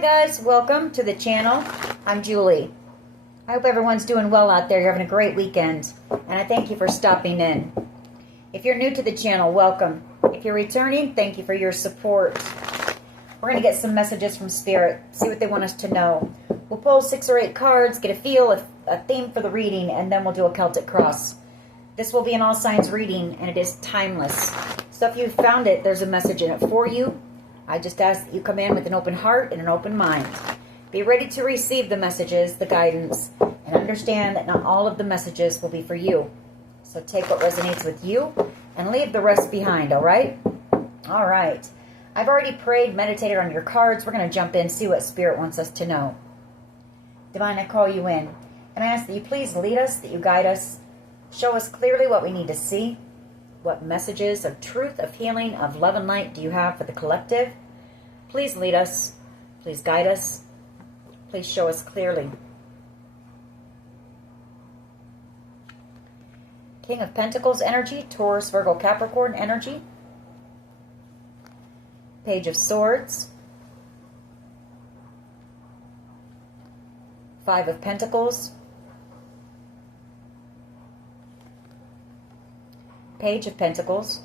Hi guys, welcome to the channel. I'm Julie. I hope everyone's doing well out there. You're having a great weekend. And I thank you for stopping in. If you're new to the channel, welcome. If you're returning, thank you for your support. We're going to get some messages from Spirit, see what they want us to know. We'll pull 6 or 8 cards, get a feel, a theme for the reading, and then we'll do a Celtic cross. This will be an all signs reading, and it is timeless. So if you found it, there's a message in it for you. I just ask that you come in with an open heart and an open mind. Be ready to receive the messages, the guidance, and understand that not all of the messages will be for you. So take what resonates with you and leave the rest behind, all right? All right. I've already prayed, meditated on your cards. We're going to jump in, see what Spirit wants us to know. Divine, I call you in. And I ask that you please lead us, that you guide us. Show us clearly what we need to see. What messages of truth, of healing, of love and light do you have for the collective? Please lead us. Please guide us. Please show us clearly. King of Pentacles energy, Taurus, Virgo, Capricorn energy. Page of Swords. 5 of Pentacles. Page of Pentacles.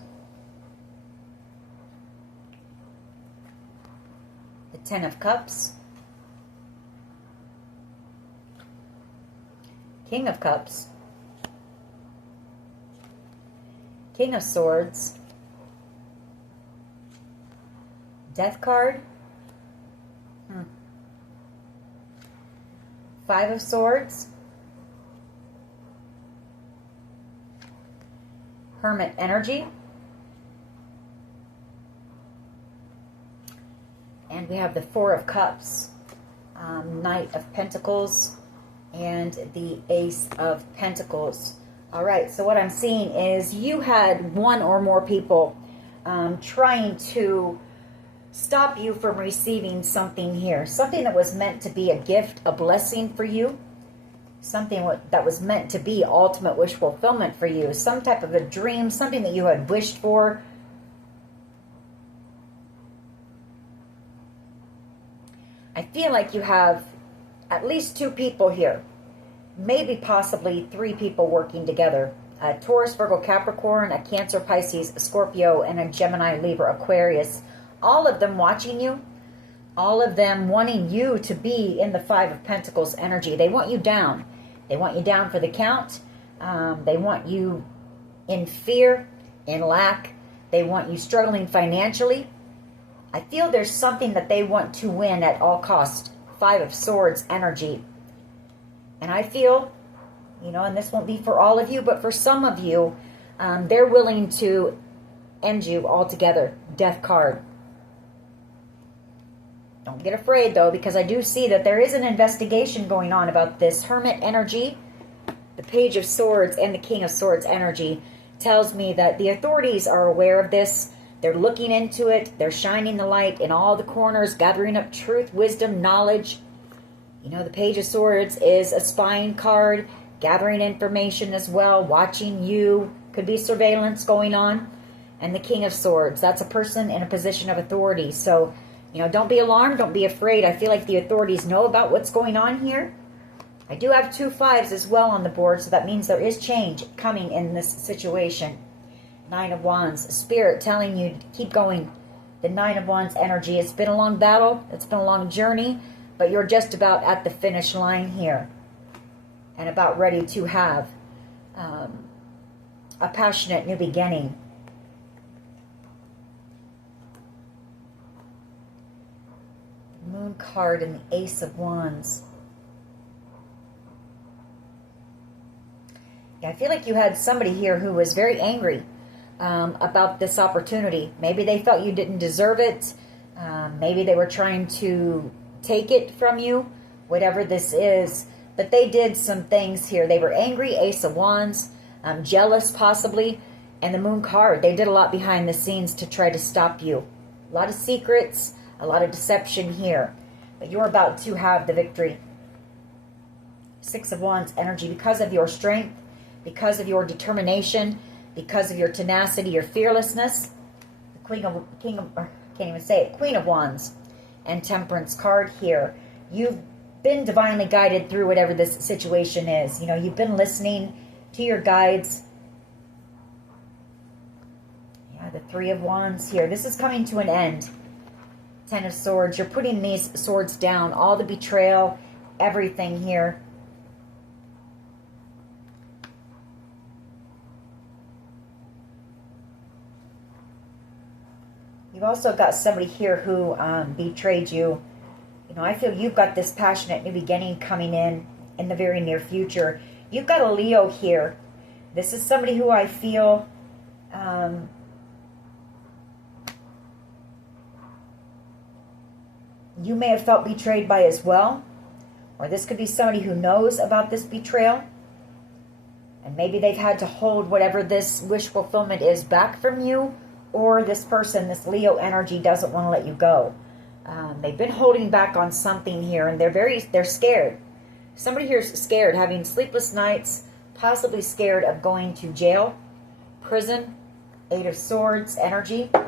The 10 of Cups. King of Cups. King of Swords. Death card. 5 of Swords. Hermit energy. And we have the 4 of Cups, Knight of Pentacles, and the Ace of Pentacles. All right, so what I'm seeing is you had one or more people trying to stop you from receiving something here. Something that was meant to be a gift, a blessing for you. Something that was meant to be ultimate wish fulfillment for you. Some type of a dream, something that you had wished for. I feel like you have at least 2 people here. Maybe possibly 3 people working together. A Taurus, Virgo, Capricorn, a Cancer, Pisces, a Scorpio, and a Gemini, Libra, Aquarius. All of them watching you. All of them wanting you to be in the 5 of Pentacles energy. They want you down. They want you down for the count. They want you in fear, in lack. They want you struggling financially. I feel there's something that they want to win at all cost. 5 of Swords energy. And I feel, and this won't be for all of you, but for some of you, they're willing to end you altogether. Death card. Don't get afraid, though, because I do see that there is an investigation going on about this Hermit energy. The Page of Swords and the King of Swords energy tells me that the authorities are aware of this. They're looking into it. They're shining the light in all the corners, gathering up truth, wisdom, knowledge. The Page of Swords is a spying card, gathering information as well, watching you. Could be surveillance going on. And the King of Swords, that's a person in a position of authority. So, don't be alarmed. Don't be afraid. I feel like the authorities know about what's going on here. I do have 2 5s as well on the board, so that means there is change coming in this situation. 9 of Wands. Spirit telling you to keep going. The 9 of Wands energy. It's been a long battle. It's been a long journey, but you're just about at the finish line here and about ready to have a passionate new beginning. Moon card and the Ace of Wands. Yeah, I feel like you had somebody here who was very angry about this opportunity. Maybe they felt you didn't deserve it. Maybe they were trying to take it from you, whatever this is. But they did some things here. They were angry, Ace of Wands, jealous possibly, and the Moon card. They did a lot behind the scenes to try to stop you. A lot of secrets. A lot of deception here. But you're about to have the victory. 6 of Wands energy. Because of your strength, because of your determination, because of your tenacity, your fearlessness. The Queen of Wands. and Temperance card here. You've been divinely guided through whatever this situation is. You know, you've been listening to your guides. Yeah, the Three of Wands here. This is coming to an end. Ten of Swords. You're putting these swords down. All the betrayal, everything here. You've also got somebody here who betrayed you. You know, I feel you've got this passionate new beginning coming in the very near future. You've got a Leo here. This is somebody who I feel you may have felt betrayed by as well. Or this could be somebody who knows about this betrayal. And maybe they've had to hold whatever this wish fulfillment is back from you. Or this person, this Leo energy, doesn't want to let you go. They've been holding back on something here, and they're scared. Somebody here is scared, having sleepless nights, possibly scared of going to jail, prison. Eight of Swords energy. I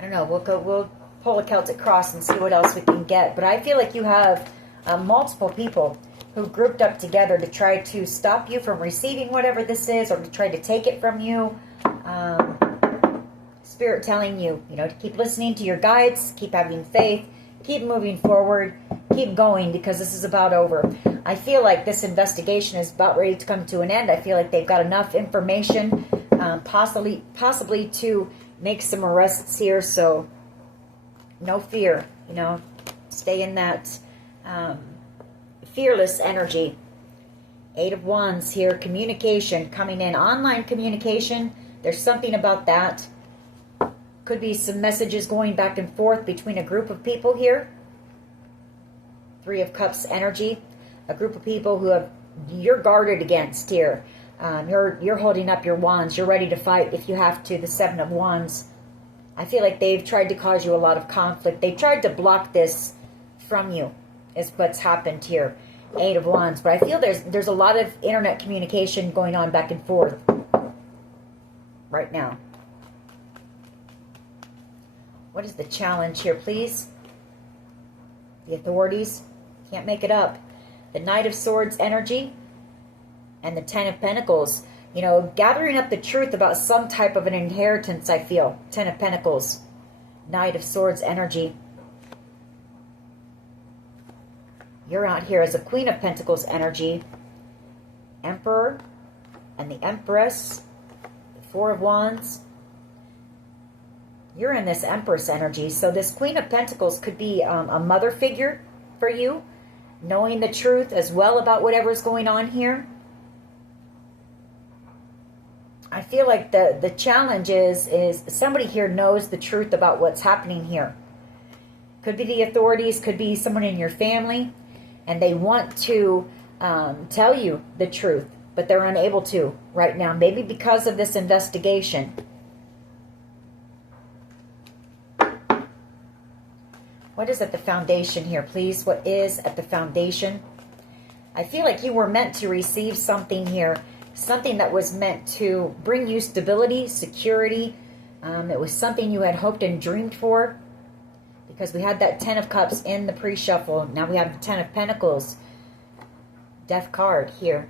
don't know. We'll pull a Celtic cross and see what else we can get. But I feel like you have multiple people who grouped up together to try to stop you from receiving whatever this is, or to try to take it from you. Spirit telling you, you know, to keep listening to your guides, keep having faith, keep moving forward, keep going, because this is about over. I feel like this investigation is about ready to come to an end. I feel like they've got enough information, possibly to make some arrests here. So no fear, you know, stay in that fearless energy. Eight of Wands here. Communication coming in. Online communication. There's something about that. Could be some messages going back and forth between a group of people here. Three of Cups energy. A group of people who you're guarded against here. You're holding up your wands. You're ready to fight if you have to. The Seven of Wands. I feel like they've tried to cause you a lot of conflict. They've tried to block this from you, is what's happened here. Eight of Wands. But I feel there's a lot of internet communication going on back and forth right now. What is the challenge here, please? The authorities. Can't make it up. The Knight of Swords energy. And the Ten of Pentacles. You know, gathering up the truth about some type of an inheritance, I feel. Ten of Pentacles. Knight of Swords energy. You're out here as a Queen of Pentacles energy. Emperor and the Empress. The Four of Wands. You're in this Empress energy. So this Queen of Pentacles could be a mother figure for you. Knowing the truth as well about whatever's going on here. I feel like the challenge is somebody here knows the truth about what's happening here. Could be the authorities, could be someone in your family, and they want to tell you the truth, but they're unable to right now. Maybe because of this investigation. What is at the foundation here, please? What is at the foundation? I feel like you were meant to receive something here. Something that was meant to bring you stability, security. It was something you had hoped and dreamed for. Because we had that Ten of Cups in the pre-shuffle. Now we have the Ten of Pentacles. Death card here.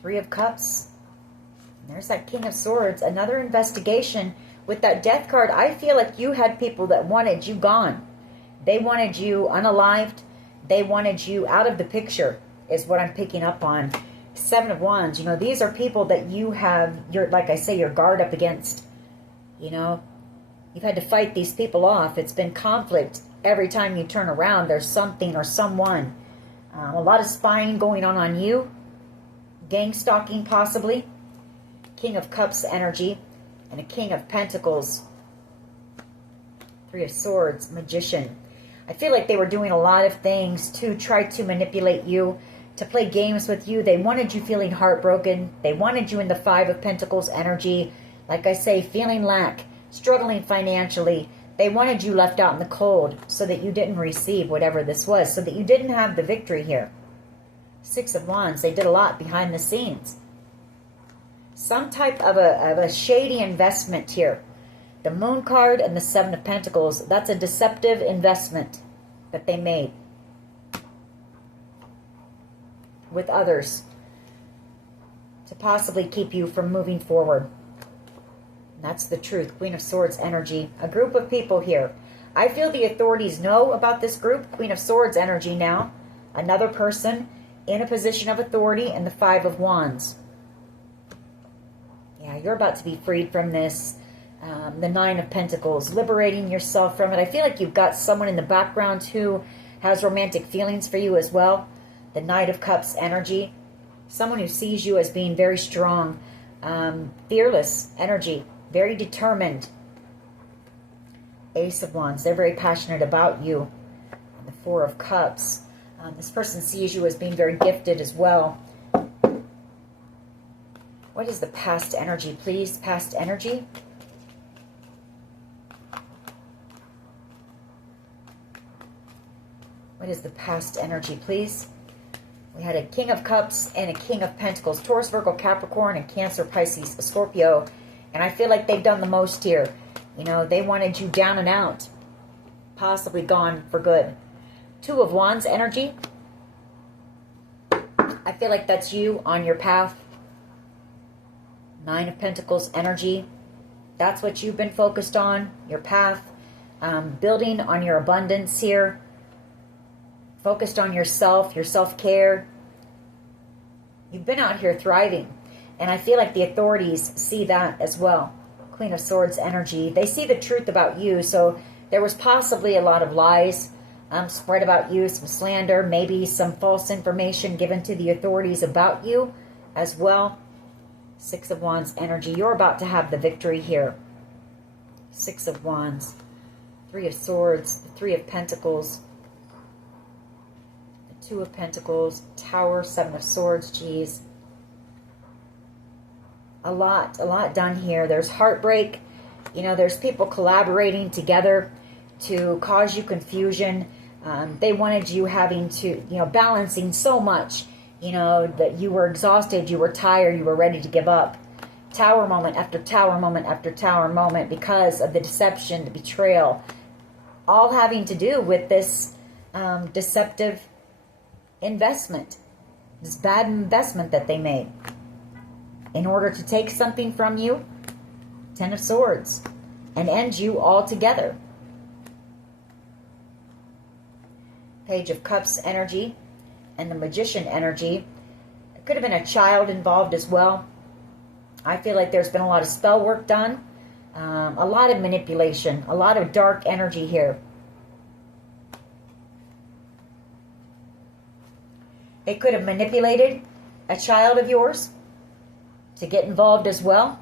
Three of Cups. And there's that King of Swords. Another investigation. With that Death card, I feel like you had people that wanted you gone. They wanted you unalived. They wanted you out of the picture, is what I'm picking up on. Seven of Wands. You know, these are people that you have, like I say, your guard up against. You know, you've had to fight these people off. It's been conflict. Every time you turn around, there's something or someone. A lot of spying going on you. Gang stalking, possibly. King of Cups energy. And a King of Pentacles. Three of Swords. Magician. I feel like they were doing a lot of things to try to manipulate you, to play games with you. They wanted you feeling heartbroken. They wanted you in the Five of Pentacles energy. Like I say, feeling lack, struggling financially. They wanted you left out in the cold so that you didn't receive whatever this was, so that you didn't have the victory here. Six of Wands. They did a lot behind the scenes. some type of a shady investment here. The Moon card and the Seven of Pentacles, that's a deceptive investment that they made with others to possibly keep you from moving forward. That's the truth. Queen of Swords energy. A group of people here. I feel the authorities know about this group. Queen of Swords energy now. Another person in a position of authority, and the Five of Wands. Yeah, you're about to be freed from this. The Nine of Pentacles, liberating yourself from it. I feel like you've got someone in the background who has romantic feelings for you as well. The Knight of Cups energy. Someone who sees you as being very strong. Fearless energy. Very determined. Ace of Wands. They're very passionate about you. And the Four of Cups. This person sees you as being very gifted as well. What is the past energy, please? Past energy. What is the past energy, please? We had a King of Cups and a King of Pentacles. Taurus, Virgo, Capricorn, and Cancer, Pisces, Scorpio. And I feel like they've done the most here. You know, they wanted you down and out. Possibly gone for good. Two of Wands energy. I feel like that's you on your path. Nine of Pentacles energy. That's what you've been focused on. Your path. Building on your abundance here. Focused on yourself, your self-care. You've been out here thriving. And I feel like the authorities see that as well. Queen of Swords energy. They see the truth about you. So there was possibly a lot of lies spread about you, some slander, maybe some false information given to the authorities about you as well. Six of Wands energy. You're about to have the victory here. Six of Wands. Three of Swords. Three of Pentacles. Two of Pentacles, Tower, Seven of Swords, geez. A lot done here. There's heartbreak. You know, there's people collaborating together to cause you confusion. They wanted you having to, you know, balancing so much, you know, that you were exhausted, you were tired, you were ready to give up. Tower moment after tower moment after tower moment because of the deception, the betrayal. All having to do with this deceptive investment, this bad investment that they made in order to take something from you. Ten of Swords, and end you all together. Page of Cups energy and the Magician energy. There could have been a child involved as well. I feel like there's been a lot of spell work done, a lot of manipulation, a lot of dark energy here. They could have manipulated a child of yours to get involved as well.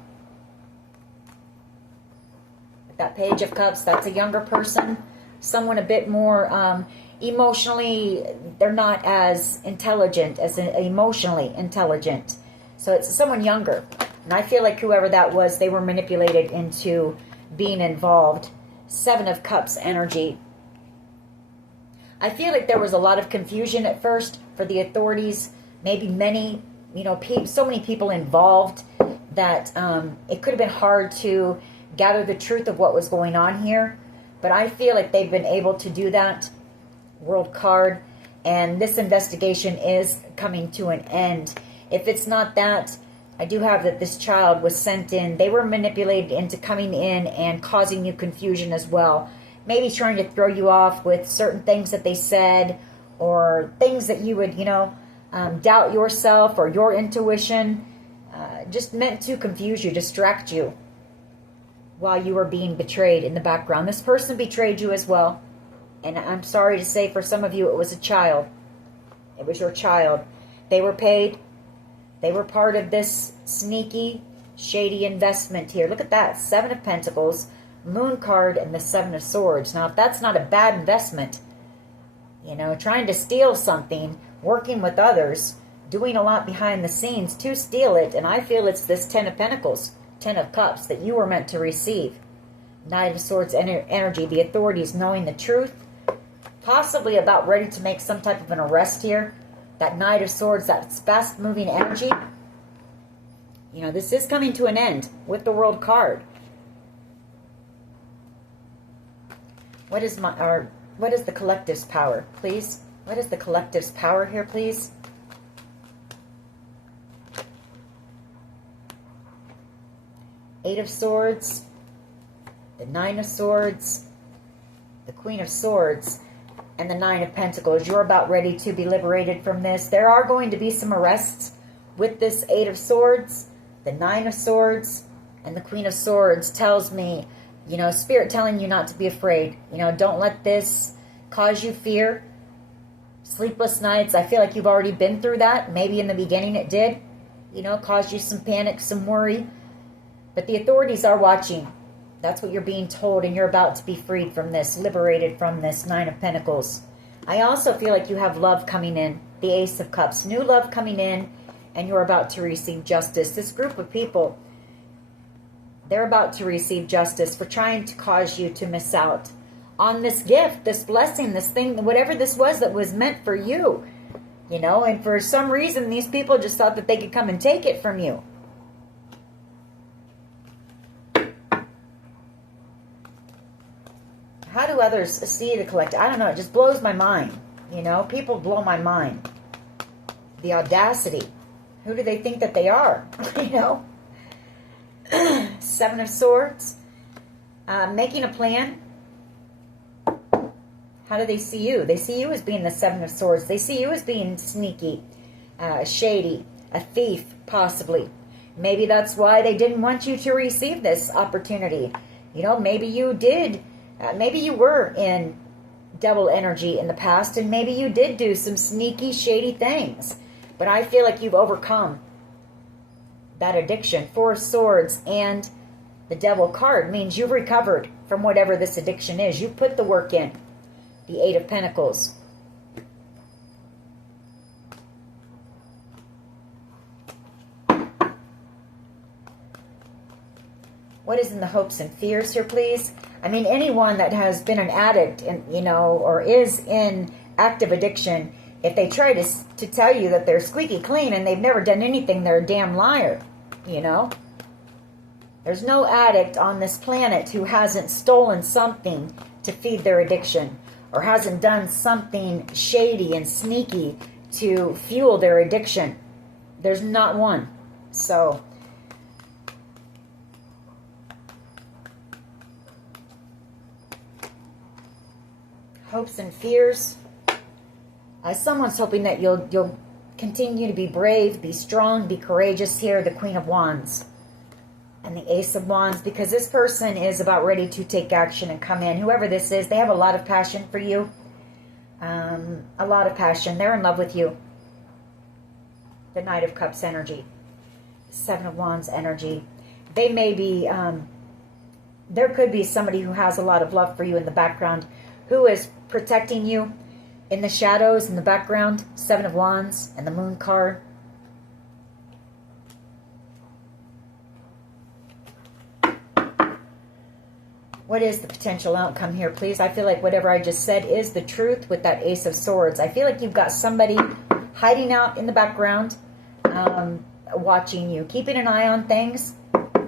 That Page of Cups, that's a younger person. Someone a bit more emotionally, they're not as intelligent, as emotionally intelligent. So it's someone younger. And I feel like whoever that was, they were manipulated into being involved. Seven of Cups energy. I feel like there was a lot of confusion at first for the authorities. Maybe many, you know, so many people involved that it could have been hard to gather the truth of what was going on here. But I feel like they've been able to do that. World card. And this investigation is coming to an end. If it's not that, I do have that this child was sent in. They were manipulated into coming in and causing you confusion as well. Maybe trying to throw you off with certain things that they said, or things that you would, you know, doubt yourself or your intuition. Just meant to confuse you, distract you while you were being betrayed in the background. This person betrayed you as well. And I'm sorry to say, for some of you, it was a child. It was your child. They were paid. They were part of this sneaky, shady investment here. Look at that. Seven of Pentacles, Moon card, and the Seven of Swords. Now, if that's not a bad investment, you know, trying to steal something, working with others, doing a lot behind the scenes to steal it, and I feel it's this Ten of Pentacles, Ten of Cups that you were meant to receive. Knight of Swords energy, the authorities knowing the truth, possibly about ready to make some type of an arrest here. That Knight of Swords, that fast-moving energy. You know, this is coming to an end with the World card. What is the collective's power, please? What is the collective's power here, please? Eight of Swords, the Nine of Swords, the Queen of Swords, and the Nine of Pentacles. You're about ready to be liberated from this. There are going to be some arrests with this Eight of Swords, the Nine of Swords, and the Queen of Swords. Tells me, you know, Spirit telling you not to be afraid. You know, don't let this cause you fear. Sleepless nights. I feel like you've already been through that. Maybe in the beginning it did. You know, cause you some panic, some worry. But the authorities are watching. That's what you're being told, and you're about to be freed from this, liberated from this Nine of Pentacles. I also feel like you have love coming in, the Ace of Cups. New love coming in, and you're about to receive justice. This group of people, they're about to receive justice for trying to cause you to miss out on this gift, this blessing, this thing, whatever this was that was meant for you. You know, and for some reason, these people just thought that they could come and take it from you. How do others see the collective? I don't know. It just blows my mind. You know, people blow my mind. The audacity. Who do they think that they are? You know? Seven of Swords. Making a plan. How do they see you? They see you as being the Seven of Swords. They see you as being sneaky, shady, a thief, possibly. Maybe that's why they didn't want you to receive this opportunity. You know, maybe you did. Maybe you were in double energy in the past, and maybe you did do some sneaky, shady things. But I feel like you've overcome that addiction. Four of Swords and the Devil card means you've recovered from whatever this addiction is. You put the work in. The Eight of Pentacles. What is in the hopes and fears here, please? I mean, anyone that has been an addict, and you know, or is in active addiction, if they try to tell you that they're squeaky clean and they've never done anything, they're a damn liar, you know? There's no addict on this planet who hasn't stolen something to feed their addiction, or hasn't done something shady and sneaky to fuel their addiction. There's not one. So hopes and fears. Someone's hoping that you'll continue to be brave, be strong, be courageous. Here, the Queen of Wands and the Ace of Wands, because this person is about ready to take action and come in. Whoever this is, they have a lot of passion for you. A lot of passion. They're in love with you. The Knight of Cups energy. Seven of Wands energy. They may be, there could be somebody who has a lot of love for you in the background, who is protecting you in the shadows, in the background. Seven of Wands and the Moon card. What is the potential outcome here, please? I feel like whatever I just said is the truth with that Ace of Swords. I feel like you've got somebody hiding out in the background, watching you, keeping an eye on things.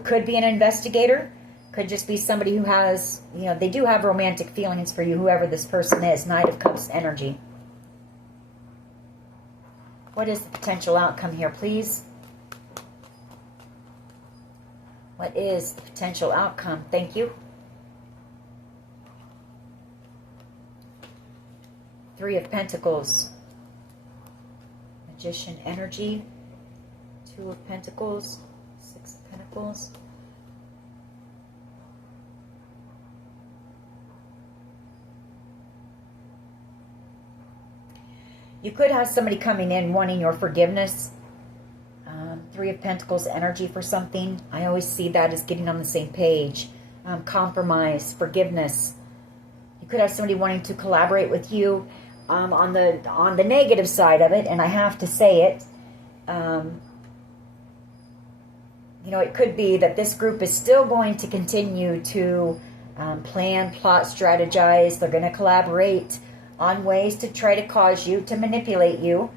Could be an investigator. Could just be somebody who has, you know, they do have romantic feelings for you, whoever this person is. Knight of Cups energy. What is the potential outcome here, please? What is the potential outcome? Thank you. Three of Pentacles. Magician energy. Two of Pentacles. Six of Pentacles. You could have somebody coming in wanting your forgiveness. Three of Pentacles energy for something. I always see that as getting on the same page. Compromise, forgiveness. You could have somebody wanting to collaborate with you on the negative side of it, and I have to say it. You know, it could be that this group is still going to continue to plan, plot, strategize. They're going to collaborate on ways to try to cause you, to manipulate you.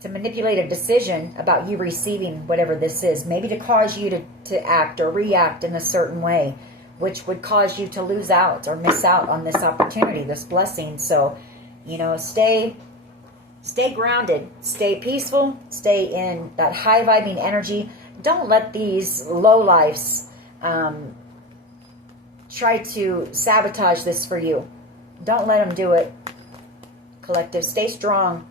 to manipulate a decision about you receiving whatever this is. Maybe to cause you to act or react in a certain way, which would cause you to lose out or miss out on this opportunity, this blessing. So, you know, stay grounded, stay peaceful, stay in that high vibing energy. Don't let these low lives try to sabotage this for you. Don't let them do it. Collective, stay strong.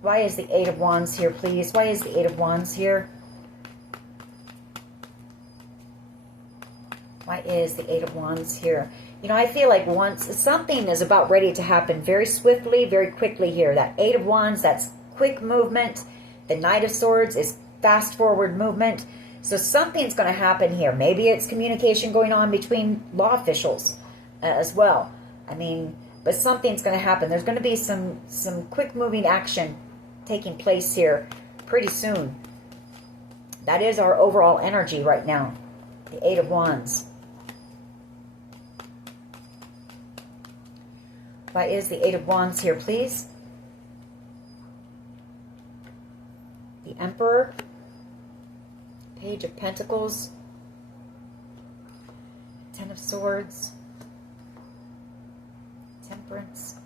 Why is the Eight of Wands here, please? Why is the Eight of Wands here? Why is the Eight of Wands here? You know, I feel like once something is about ready to happen very swiftly, very quickly here. That Eight of Wands, that's quick movement. The Knight of Swords is fast forward movement. So something's going to happen here. Maybe it's communication going on between law officials as well. I mean, but something's going to happen. There's going to be some quick moving action taking place here pretty soon. That is our overall energy right now. The Eight of Wands. Why is the Eight of Wands here, please? The Emperor. Page of Pentacles. Ten of Swords. Temperance.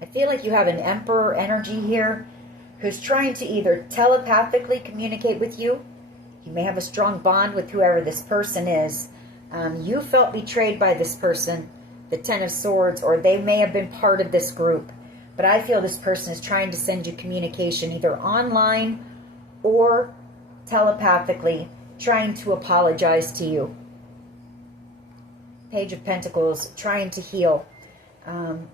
I feel like you have an Emperor energy here who's trying to either telepathically communicate with you. You may have a strong bond with whoever this person is. You felt betrayed by this person, the Ten of Swords, or they may have been part of this group. But I feel this person is trying to send you communication either online or telepathically, trying to apologize to you. Page of Pentacles, trying to heal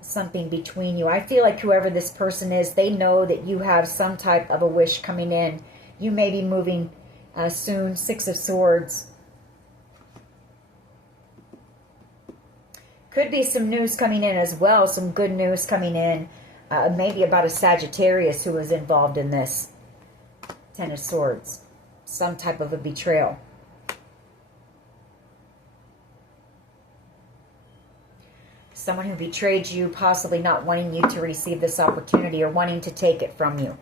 something between you. I feel like whoever this person is, they know that you have some type of a wish coming in. You may be moving soon. Six of Swords. Could be some news coming in as well, some good news coming in, maybe about a Sagittarius who was involved in this. Ten of Swords. Some type of a betrayal. Someone who betrayed you, possibly not wanting you to receive this opportunity or wanting to take it from you.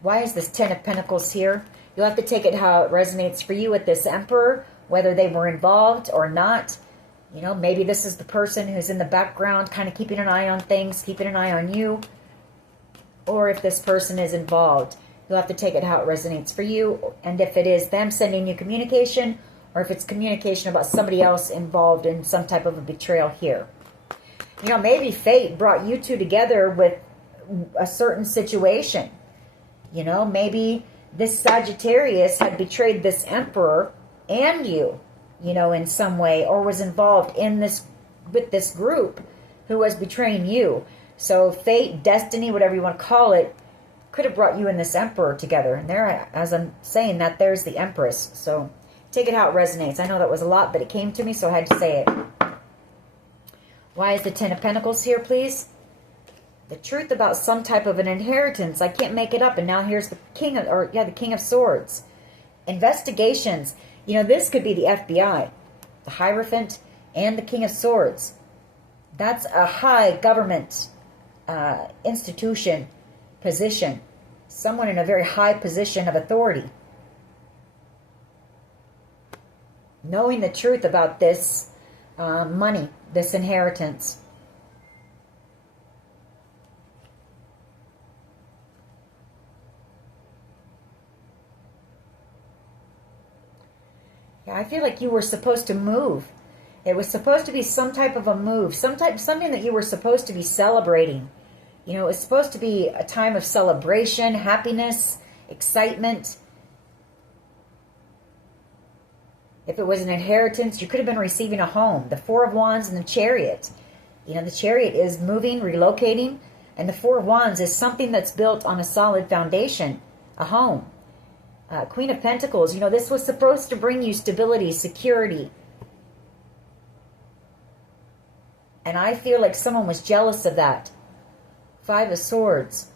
Why is this Ten of Pentacles here? You'll have to take it how it resonates for you with this Emperor, whether they were involved or not. You know, maybe this is the person who's in the background, kind of keeping an eye on things, keeping an eye on you. Or if this person is involved, you'll have to take it how it resonates for you. And if it is them sending you communication, or if it's communication about somebody else involved in some type of a betrayal here. You know, maybe fate brought you two together with a certain situation. You know, maybe this Sagittarius had betrayed this Emperor and you know, in some way, or was involved in this with this group who was betraying you. So fate, destiny, whatever you want to call it, could have brought you and this Emperor together. And there, as I'm saying that, there's the Empress. So take it how it resonates. I know that was a lot, but it came to me, so I had to say it. Why is the Ten of Pentacles here, please? The truth about some type of an inheritance. I can't make it up. And now here's the King of, the King of Swords. Investigations. You know, this could be the FBI, the Hierophant, and the King of Swords. That's a high government institution, position. Someone in a very high position of authority. Knowing the truth about this money, this inheritance. Yeah, I feel like you were supposed to move. It was supposed to be some type of a move, something that you were supposed to be celebrating. You know, it's supposed to be a time of celebration, happiness, excitement. If it was an inheritance, you could have been receiving a home. The Four of Wands and the Chariot. You know, the Chariot is moving, relocating, and the Four of Wands is something that's built on a solid foundation, a home. Queen of Pentacles, you know, this was supposed to bring you stability, security. And I feel like someone was jealous of that. Five of Swords.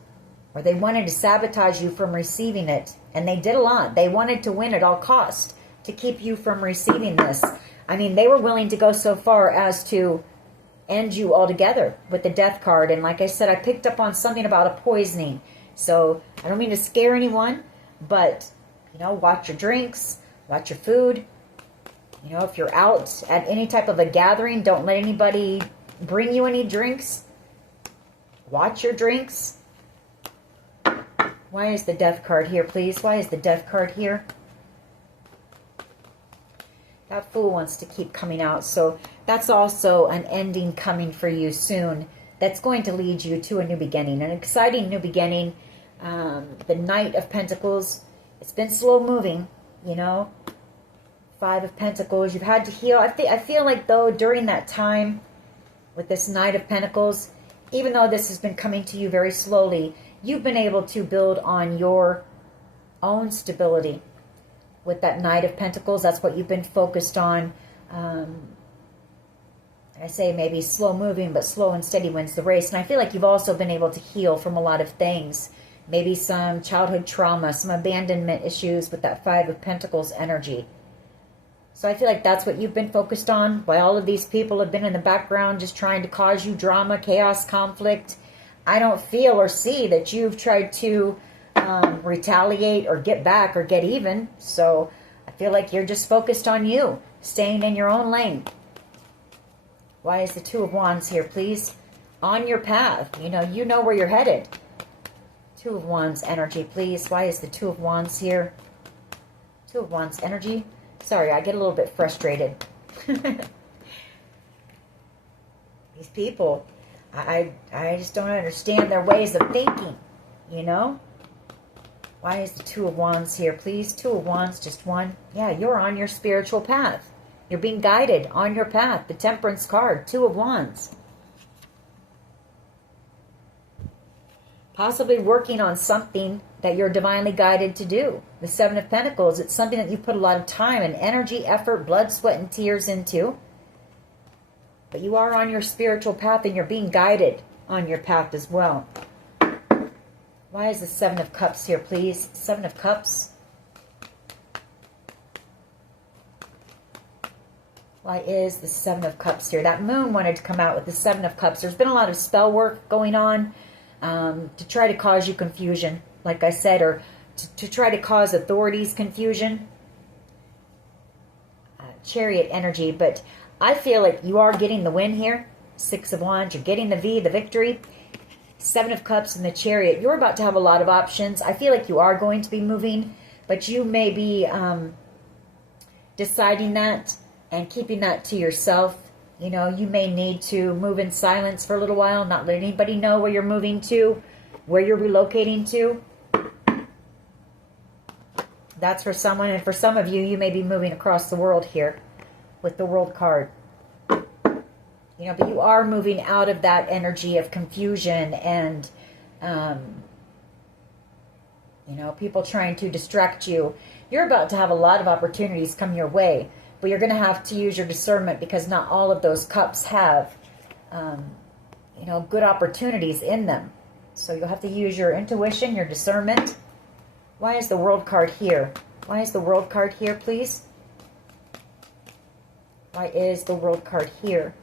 Or they wanted to sabotage you from receiving it. And they did a lot. They wanted to win at all costs to keep you from receiving this. I mean, they were willing to go so far as to end you altogether with the death card. And like I said, I picked up on something about a poisoning. So I don't mean to scare anyone, but, you know, watch your drinks, watch your food. You know, if you're out at any type of a gathering, don't let anybody bring you any drinks. Watch your drinks. Why is the death card here, please? Why is the death card here? That Fool wants to keep coming out. So that's also an ending coming for you soon. That's going to lead you to a new beginning. An exciting new beginning. The Knight of Pentacles. It's been slow moving, you know. Five of Pentacles. You've had to heal. I feel like, though, during that time with this Knight of Pentacles, even though this has been coming to you very slowly, you've been able to build on your own stability. With that Knight of Pentacles, that's what you've been focused on. I say maybe slow moving, but slow and steady wins the race. And I feel like you've also been able to heal from a lot of things. Maybe some childhood trauma, some abandonment issues with that Five of Pentacles energy. So I feel like that's what you've been focused on. While all of these people have been in the background just trying to cause you drama, chaos, conflict. I don't feel or see that you've tried to retaliate or get back or get even. So I feel like you're just focused on you, staying in your own lane. Why is the Two of Wands here, please? On your path. You know where you're headed. Two of Wands energy, please. Why is the Two of Wands here? Two of Wands energy. Sorry, I get a little bit frustrated. These people, I just don't understand their ways of thinking, you know? Why is the Two of Wands here, please? Two of Wands, just one. Yeah, you're on your spiritual path. You're being guided on your path. The Temperance card, Two of Wands. Possibly working on something that you're divinely guided to do. The Seven of Pentacles, it's something that you put a lot of time and energy, effort, blood, sweat, and tears into. But you are on your spiritual path and you're being guided on your path as well. Why is the Seven of Cups here, please? Seven of Cups. Why is the Seven of Cups here? That Moon wanted to come out with the Seven of Cups. There's been a lot of spell work going on to try to cause you confusion, like I said, or to try to cause authorities confusion. Chariot energy, but I feel like you are getting the win here. Six of Wands, you're getting the victory. Seven of Cups and the Chariot. You're about to have a lot of options. I feel like you are going to be moving, but you may be deciding that and keeping that to yourself. You know, you may need to move in silence for a little while, not let anybody know where you're moving to, where you're relocating to. That's for someone, and for some of you, you may be moving across the world here with the World card. You know, but you are moving out of that energy of confusion and, you know, people trying to distract you. You're about to have a lot of opportunities come your way, but you're going to have to use your discernment because not all of those cups have, you know, good opportunities in them. So you'll have to use your intuition, your discernment. Why is the World card here? Why is the World card here, please? Why is the World card here?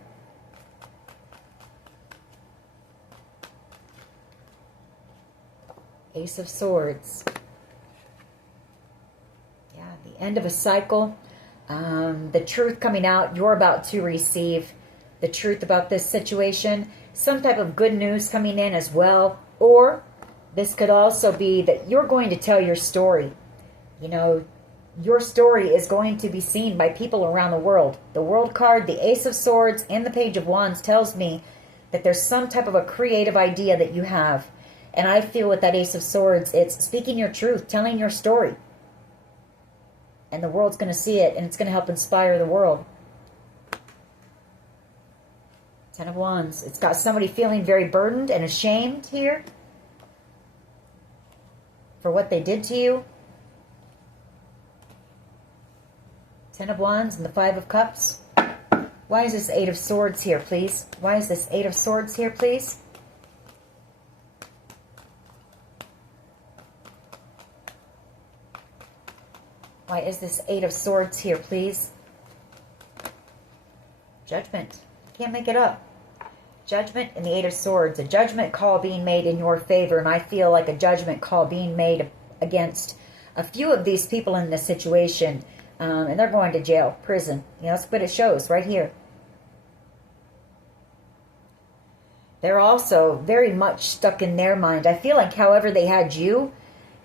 Ace of Swords. Yeah, the end of a cycle. The truth coming out. You're about to receive the truth about this situation. Some type of good news coming in as well. Or this could also be that you're going to tell your story. You know, your story is going to be seen by people around the world. The World card, the Ace of Swords, and the Page of Wands tells me that there's some type of a creative idea that you have. And I feel with that Ace of Swords, it's speaking your truth, telling your story. And the world's going to see it, and it's going to help inspire the world. Ten of Wands. It's got somebody feeling very burdened and ashamed here for what they did to you. Ten of Wands and the Five of Cups. Why is this Eight of Swords here, please? Why is this Eight of Swords here, please? Why is this Eight of Swords here, please? Judgment. Can't make it up. Judgment and the Eight of Swords. A judgment call being made in your favor. And I feel like a judgment call being made against a few of these people in this situation. And they're going to jail, prison. You know, that's what it shows right here. They're also very much stuck in their mind. I feel like however they had you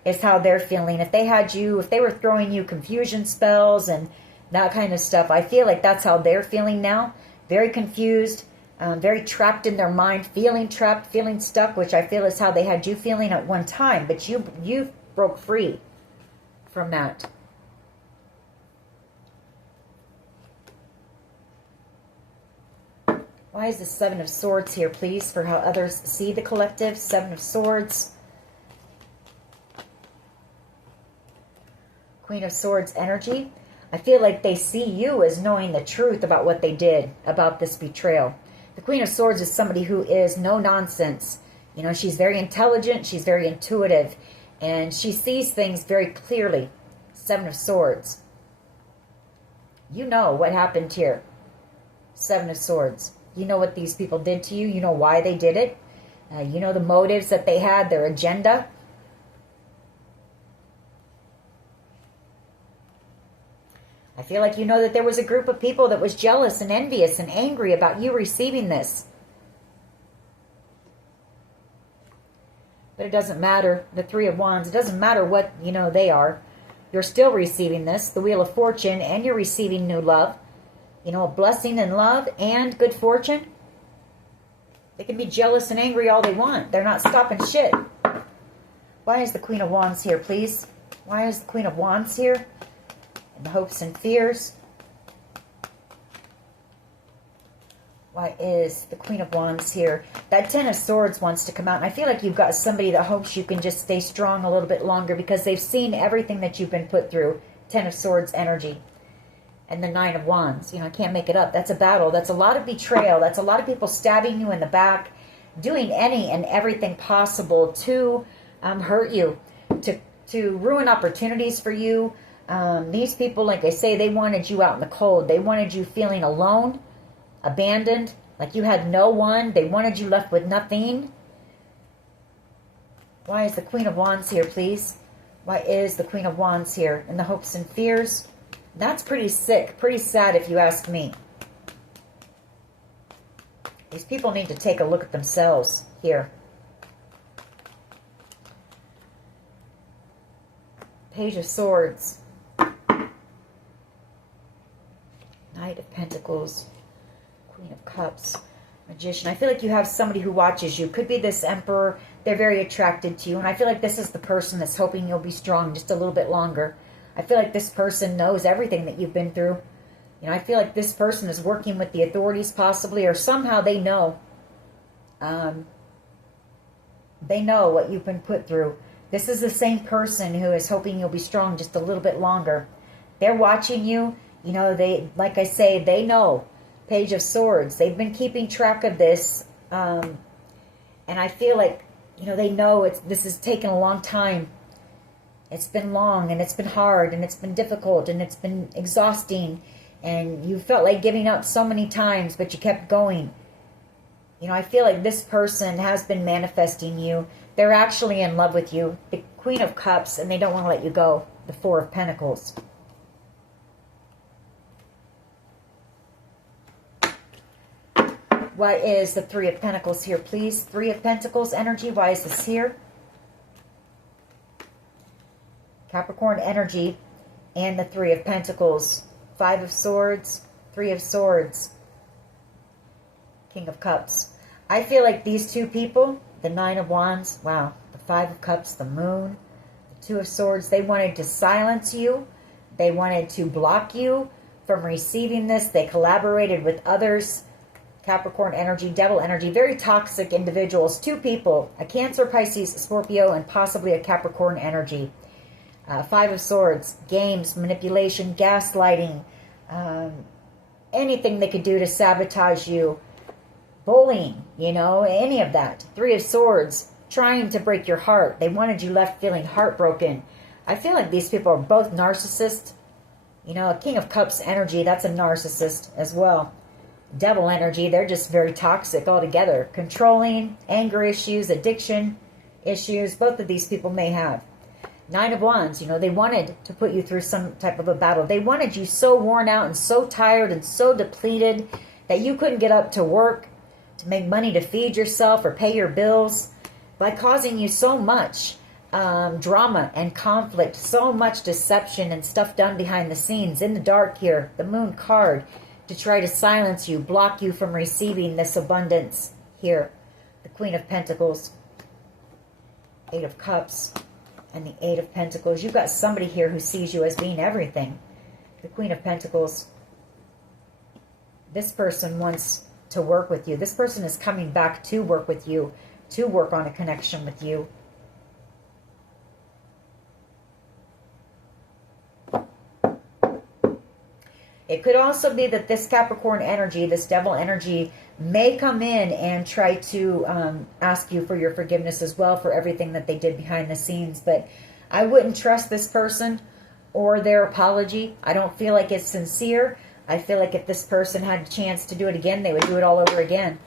is how they're feeling. If they had you, if they were throwing you confusion spells and that kind of stuff, I feel like that's how they're feeling now. Very confused, very trapped in their mind, feeling trapped, feeling stuck, which I feel is how they had you feeling at one time. But you broke free from that. Why is the Seven of Swords here, please, for how others see the collective? Seven of Swords. Queen of Swords energy. I feel like they see you as knowing the truth about what they did, about this betrayal. The Queen of Swords is somebody who is no nonsense. You know, she's very intelligent, she's very intuitive, and she sees things very clearly. Seven of Swords. You know what happened here. Seven of Swords. You know what these people did to you. You know why they did it. You know the motives that they had, their agenda. I feel like you know that there was a group of people that was jealous and envious and angry about you receiving this. But it doesn't matter. The Three of Wands, it doesn't matter what, you know, they are. You're still receiving this, the Wheel of Fortune, and you're receiving new love. You know, a blessing and love and good fortune. They can be jealous and angry all they want. They're not stopping shit. Why is the Queen of Wands here, please? Why is the Queen of Wands here? And the hopes and fears. Why is the Queen of Wands here? That Ten of Swords wants to come out. And I feel like you've got somebody that hopes you can just stay strong a little bit longer because they've seen everything that you've been put through. Ten of Swords energy. And the Nine of Wands. You know, I can't make it up. That's a battle. That's a lot of betrayal. That's a lot of people stabbing you in the back, doing any and everything possible to hurt you, to ruin opportunities for you. These people, like I say, they wanted you out in the cold. They wanted you feeling alone, abandoned, like you had no one. They wanted you left with nothing. Why is the Queen of Wands here, please? Why is the Queen of Wands here? And the hopes and fears. That's pretty sick, pretty sad if you ask me. These people need to take a look at themselves here. Page of Swords. Knight of Pentacles. Queen of Cups. Magician. I feel like you have somebody who watches you. Could be this Emperor. They're very attracted to you. And I feel like this is the person that's hoping you'll be strong just a little bit longer. I feel like this person knows everything that you've been through. You know, I feel like this person is working with the authorities possibly, or somehow they know. They know what you've been put through. This is the same person who is hoping you'll be strong just a little bit longer. They're watching you. You know, they, like I say, they know. Page of Swords. They've been keeping track of this. And I feel like, you know, they know this has taken a long time. It's been long, and it's been hard, and it's been difficult, and it's been exhausting, and you felt like giving up so many times, but you kept going. You know, I feel like this person has been manifesting you. They're actually in love with you. The Queen of Cups, and they don't want to let you go. The Four of Pentacles. Why is the Three of Pentacles here, please? Three of Pentacles energy. Why is this here? Capricorn energy and the Three of Pentacles. Five of Swords, Three of Swords, King of Cups. I feel like these two people, the Nine of Wands, wow, the Five of Cups, the Moon, the Two of Swords, they wanted to silence you. They wanted to block you from receiving this. They collaborated with others. Capricorn energy, Devil energy, very toxic individuals. Two people, a Cancer, Pisces, Scorpio, and possibly a Capricorn energy. Five of Swords, games, manipulation, gaslighting, anything they could do to sabotage you, bullying, you know, any of that. Three of Swords, trying to break your heart. They wanted you left feeling heartbroken. I feel like these people are both narcissists. You know, a King of Cups energy, that's a narcissist as well. devil energy. They're just very toxic altogether. Controlling, anger issues, addiction issues. Both of these people may have. Nine of Wands, you know, they wanted to put you through some type of a battle. They wanted you so worn out and so tired and so depleted that you couldn't get up to work, to make money to feed yourself or pay your bills, by causing you so much drama and conflict, so much deception and stuff done behind the scenes, in the dark here, the Moon card, to try to silence you, block you from receiving this abundance here. The Queen of Pentacles, Eight of Cups, and the Eight of Pentacles. You've got somebody here who sees you as being everything. The Queen of Pentacles. This person wants to work with you. This person is coming back to work with you, to work on a connection with you. It could also be that this Capricorn energy, this devil energy, may come in and try to ask you for your forgiveness as well for everything that they did behind the scenes. But I wouldn't trust this person or their apology. I don't feel like it's sincere. I feel like if this person had a chance to do it again, they would do it all over again.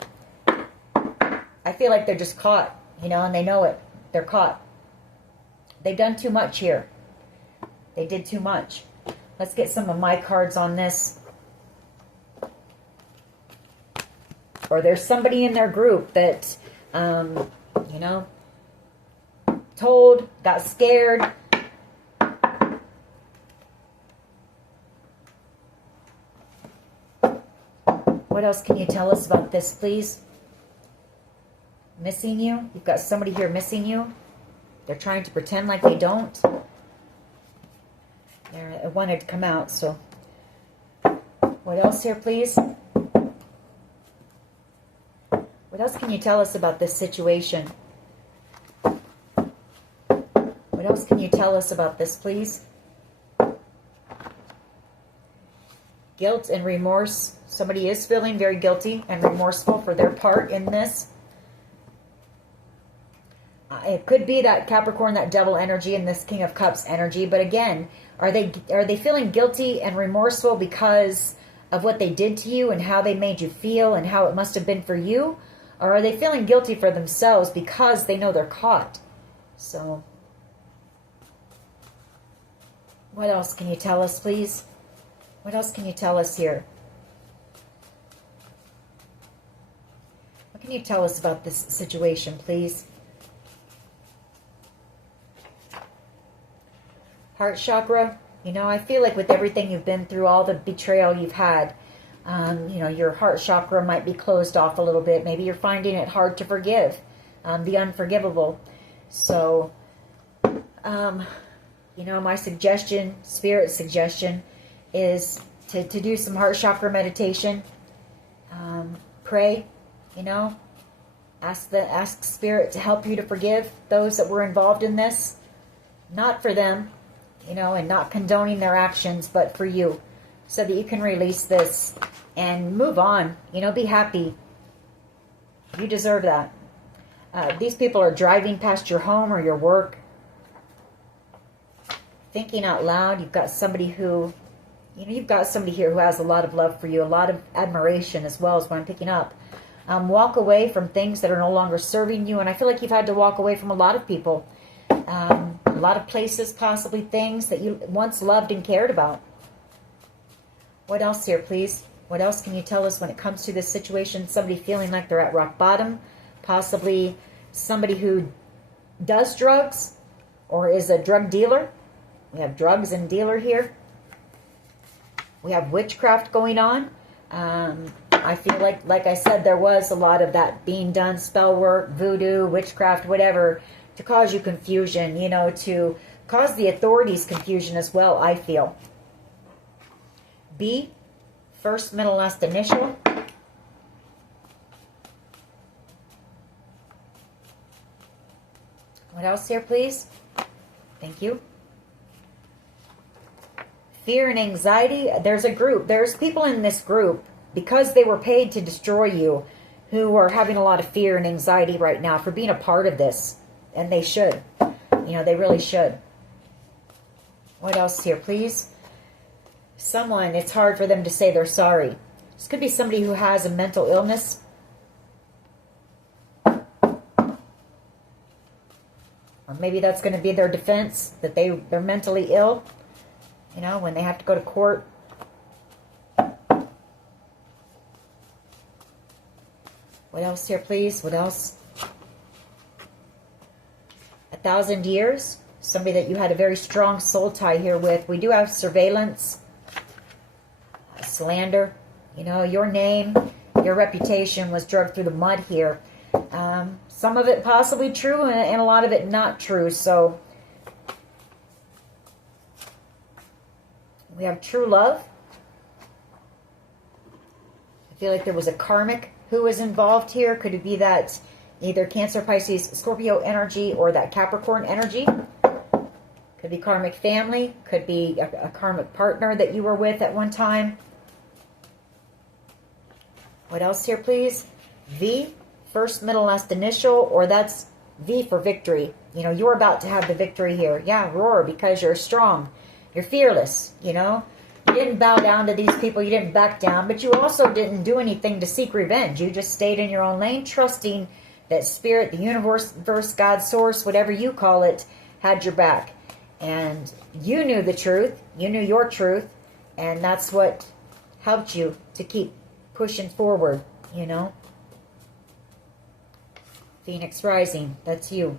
I feel like they're just caught, you know, and they know it. They're caught. They've done too much here. They did too much. Let's get some of my cards on this. Or there's somebody in their group that, you know, told, got scared. What else can you tell us about this, please? Missing you? You've got somebody here missing you. They're trying to pretend like they don't. It wanted to come out, so. What else here, please? What else can you tell us about this situation? What else can you tell us about this, please? Guilt and remorse. Somebody is feeling very guilty and remorseful for their part in this. It could be that Capricorn, that devil energy, and this King of Cups energy. But again, are they feeling guilty and remorseful because of what they did to you and how they made you feel and how it must have been for you? Or are they feeling guilty for themselves because they know they're caught? So, what else can you tell us, please? What else can you tell us here? What can you tell us about this situation, please? Heart chakra, you know, I feel like with everything you've been through, all the betrayal you've had, you know, your heart chakra might be closed off a little bit. Maybe you're finding it hard to forgive, the unforgivable. So, you know, my suggestion, spirit suggestion, is to do some heart chakra meditation. Pray, you know, ask spirit to help you to forgive those that were involved in this. Not for them, you know, and not condoning their actions, but for you, so that you can release this and move on. You know, be happy. You deserve that. These people are driving past your home or your work, thinking out loud. You've got somebody who, you know, you've got somebody here who has a lot of love for you, a lot of admiration as well, as what I'm picking up. Walk away from things that are no longer serving you, and I feel like you've had to walk away from a lot of people. A lot of places, possibly things that you once loved and cared about. What else here, please? What else can you tell us when it comes to this situation? Somebody feeling like they're at rock bottom. Possibly somebody who does drugs or is a drug dealer. We have drugs and dealer here. We have witchcraft going on. I feel like I said, there was a lot of that being done. Spell work, voodoo, witchcraft, whatever, to cause you confusion, you know, to cause the authorities confusion as well, I feel. B, first, middle, last initial. What else here, please? Thank you. Fear and anxiety. There's a group. There's people in this group, because they were paid to destroy you, who are having a lot of fear and anxiety right now for being a part of this. And they should. You know, they really should. What else here, please? Someone, it's hard for them to say they're sorry. This could be somebody who has a mental illness. Or maybe that's going to be their defense, that they're mentally ill, you know, when they have to go to court. What else here, please? What else? 1,000 years. Somebody that you had a very strong soul tie here with. We do have surveillance, slander. You know, your name, your reputation was dragged through the mud here. Some of it possibly true and a lot of it not true. So we have true love. I feel like there was a karmic who was involved here. Could it be that either Cancer, Pisces, Scorpio energy or that Capricorn energy? Could be karmic family. Could be a karmic partner that you were with at one time. What else here, please? V, first, middle, last initial, or that's V for victory. You know, you're about to have the victory here. Yeah, roar, because you're strong. You're fearless, you know. You didn't bow down to these people. You didn't back down, but you also didn't do anything to seek revenge. You just stayed in your own lane, trusting that spirit, the universe, God, source, whatever you call it, had your back. And you knew the truth. You knew your truth. And that's what helped you to keep pushing forward, you know. Phoenix rising, that's you.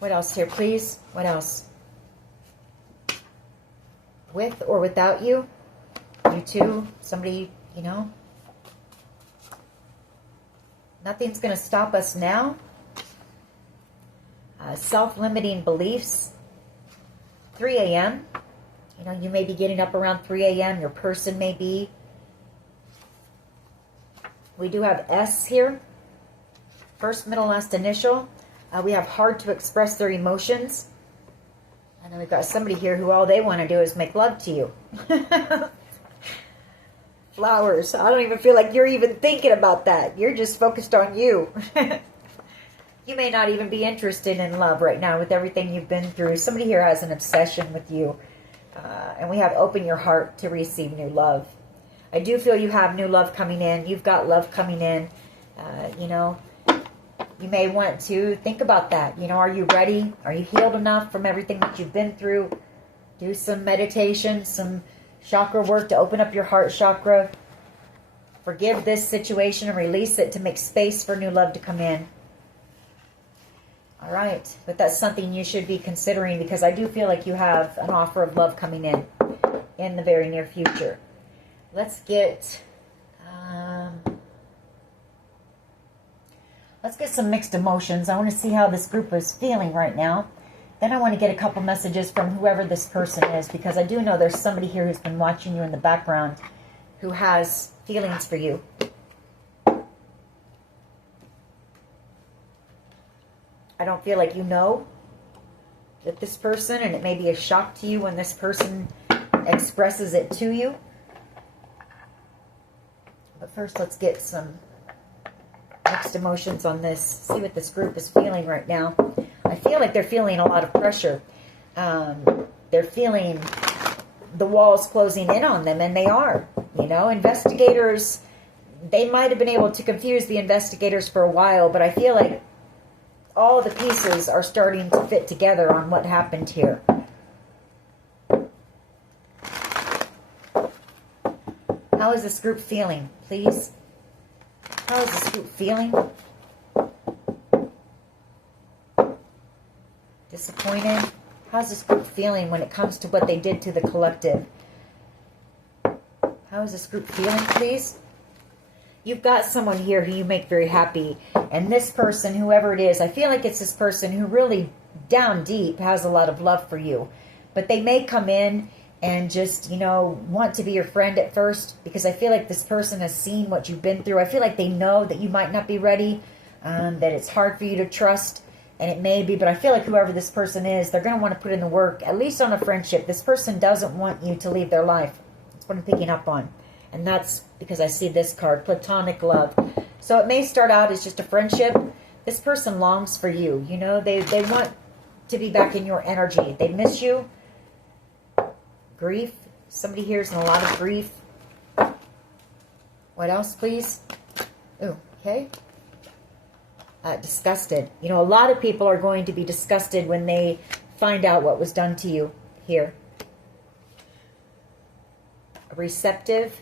What else here, please? What else? With or without you? You too? Somebody, you know? Nothing's going to stop us now. Self-limiting beliefs. 3 a.m. You know, you may be getting up around 3 a.m. Your person may be. We do have S here. First, middle, last initial. We have hard to express their emotions. And then we've got somebody here who all they want to do is make love to you. Flowers. I don't even feel like you're even thinking about that. You're just focused on you. You may not even be interested in love right now with everything you've been through. Somebody here has an obsession with you. And we have open your heart to receive new love. I do feel you have new love coming in. You've got love coming in. You know, you may want to think about that. You know, are you ready? Are you healed enough from everything that you've been through? Do some meditation, some chakra work to open up your heart chakra. Forgive this situation and release it to make space for new love to come in. All right, but that's something you should be considering because I do feel like you have an offer of love coming in the very near future. Let's get some mixed emotions. I want to see how this group is feeling right now. Then I want to get a couple messages from whoever this person is because I do know there's somebody here who's been watching you in the background who has feelings for you. I don't feel like you know that this person, and it may be a shock to you when this person expresses it to you. But first, let's get some mixed emotions on this. See what this group is feeling right now. I feel like they're feeling a lot of pressure. They're feeling the walls closing in on them, and they are. You know, investigators, they might have been able to confuse the investigators for a while, but I feel like all the pieces are starting to fit together on what happened here. How is this group feeling, please? How is this group feeling? Disappointed? How's this group feeling when it comes to what they did to the collective? How is this group feeling, please? You've got someone here who you make very happy. And this person, whoever it is, I feel like it's this person who really down deep has a lot of love for you. But they may come in and just, you know, want to be your friend at first. Because I feel like this person has seen what you've been through. I feel like they know that you might not be ready. That it's hard for you to trust. And it may be. But I feel like whoever this person is, they're going to want to put in the work. At least on a friendship. This person doesn't want you to leave their life. That's what I'm picking up on. And that's because I see this card, platonic love. So it may start out as just a friendship. This person longs for you. You know, they want to be back in your energy. They miss you. Grief, Somebody here is in a lot of grief. What else, please? Oh, okay. Disgusted. You know, a lot of people are going to be disgusted when they find out what was done to you here. Receptive.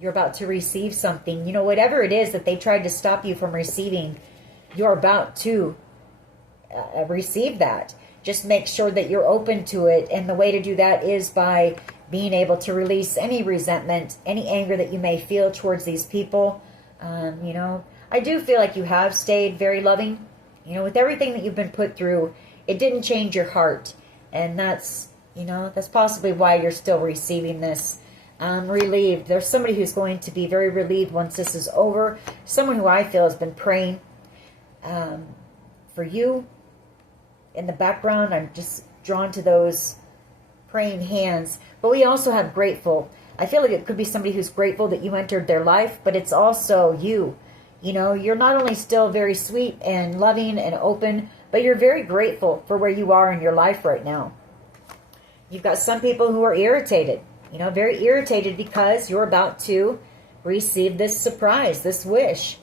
You're about to receive something. You know, whatever it is that they tried to stop you from receiving, you're about to receive that. Just make sure that you're open to it. And the way to do that is by being able to release any resentment, any anger that you may feel towards these people. You know, I do feel like you have stayed very loving. You know, with everything that you've been put through, it didn't change your heart. And that's, you know, that's possibly why you're still receiving this. Relieved. There's somebody who's going to be very relieved once this is over. Someone who I feel has been praying for you. In the background, I'm just drawn to those praying hands. But we also have grateful. I feel like it could be somebody who's grateful that you entered their life, but it's also you. You know, you're not only still very sweet and loving and open, but you're very grateful for where you are in your life right now. You've got some people who are irritated. You know, very irritated because you're about to receive this surprise, this wish.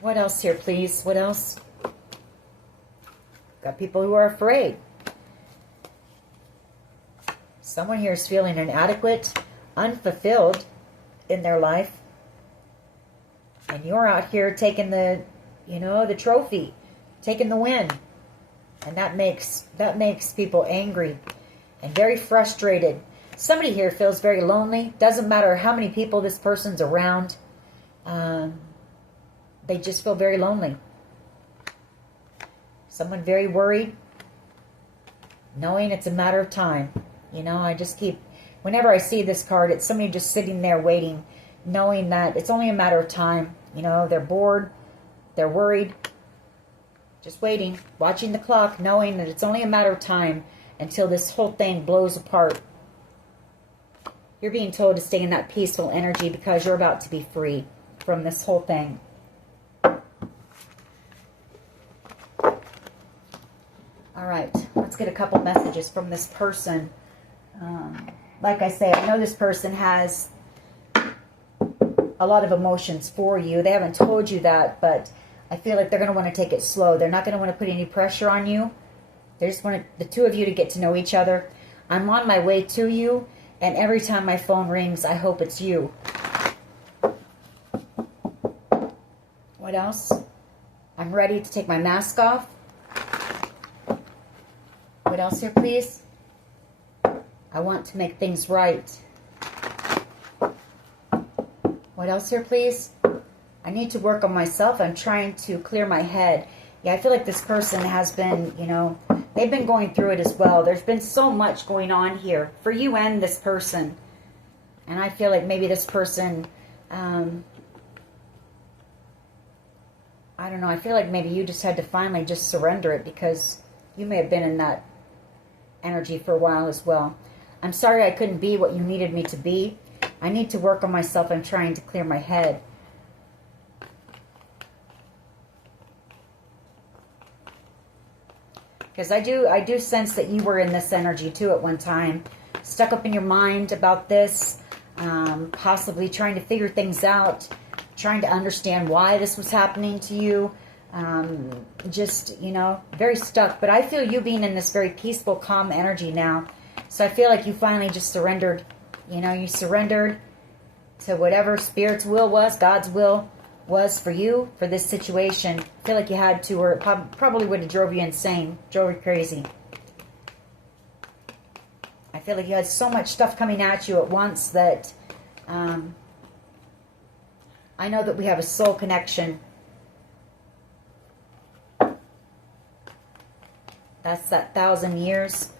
What else here, please? What else? Got people who are afraid. Someone here is feeling inadequate, unfulfilled in their life. And you're out here taking the, you know, the trophy, taking the win. And that makes people angry and very frustrated. Somebody here feels very lonely. Doesn't matter how many people this person's around. They just feel very lonely. Someone very worried, knowing it's a matter of time. You know, I just keep, whenever I see this card, it's somebody just sitting there waiting, knowing that it's only a matter of time. You know, they're bored, they're worried, just waiting, watching the clock, knowing that it's only a matter of time until this whole thing blows apart. You're being told to stay in that peaceful energy because you're about to be free from this whole thing. All right, let's get a couple messages from this person. Like I say, I know this person has a lot of emotions for you. They haven't told you that, but I feel like they're going to want to take it slow. They're not going to want to put any pressure on you. They just want the two of you to get to know each other. I'm on my way to you, and every time my phone rings, I hope it's you. What else? I'm ready to take my mask off. What else here, please? I want to make things right. What else here, please? I need to work on myself. I'm trying to clear my head. Yeah, I feel like this person has been, you know, they've been going through it as well. There's been so much going on here for you and this person. And I feel like maybe this person, I don't know, I feel like maybe you just had to finally just surrender it because you may have been in that energy for a while as well. I'm sorry I couldn't be what you needed me to be. I need to work on myself. I'm trying to clear my head. Because I do sense that you were in this energy too at one time. Stuck up in your mind about this. Possibly trying to figure things out. Trying to understand why this was happening to you. Just, you know, very stuck. But I feel you being in this very peaceful, calm energy now. So I feel like you finally just surrendered. You know, you surrendered to whatever Spirit's will was, God's will was for you, for this situation. I feel like you had to, or it probably would have drove you insane, drove you crazy. I feel like you had so much stuff coming at you at once that I know that we have a soul connection. That's that 1,000 years.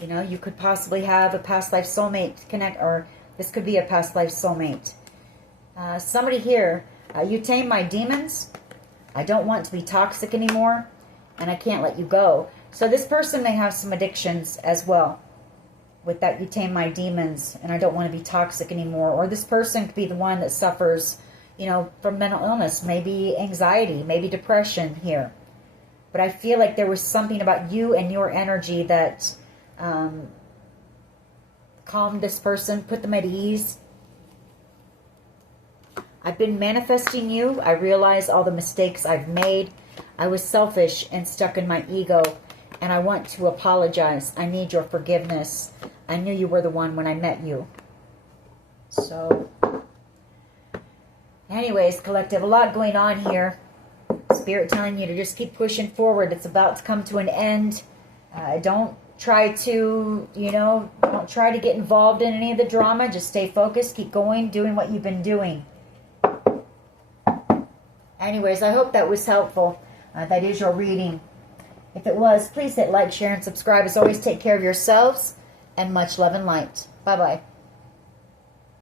You know, you could possibly have a past life soulmate connect, or this could be a past life soulmate. Somebody here, you tame my demons. I don't want to be toxic anymore, and I can't let you go. So this person may have some addictions as well. With that, you tame my demons, and I don't want to be toxic anymore. Or this person could be the one that suffers, you know, from mental illness, maybe anxiety, maybe depression here. But I feel like there was something about you and your energy that calm this person, put them at ease. I've been manifesting you. I realize all the mistakes I've made. I was selfish and stuck in my ego, and I want to apologize. I need your forgiveness. I knew you were the one when I met you. So, anyways, collective, a lot going on here. Spirit telling you to just keep pushing forward. It's about to come to an end. Don't try to, don't try to get involved in any of the drama. Just stay focused. Keep going, doing what you've been doing. Anyways, I hope that was helpful. That is your reading. If it was, please hit like, share, and subscribe. As always, take care of yourselves, and much love and light. Bye-bye.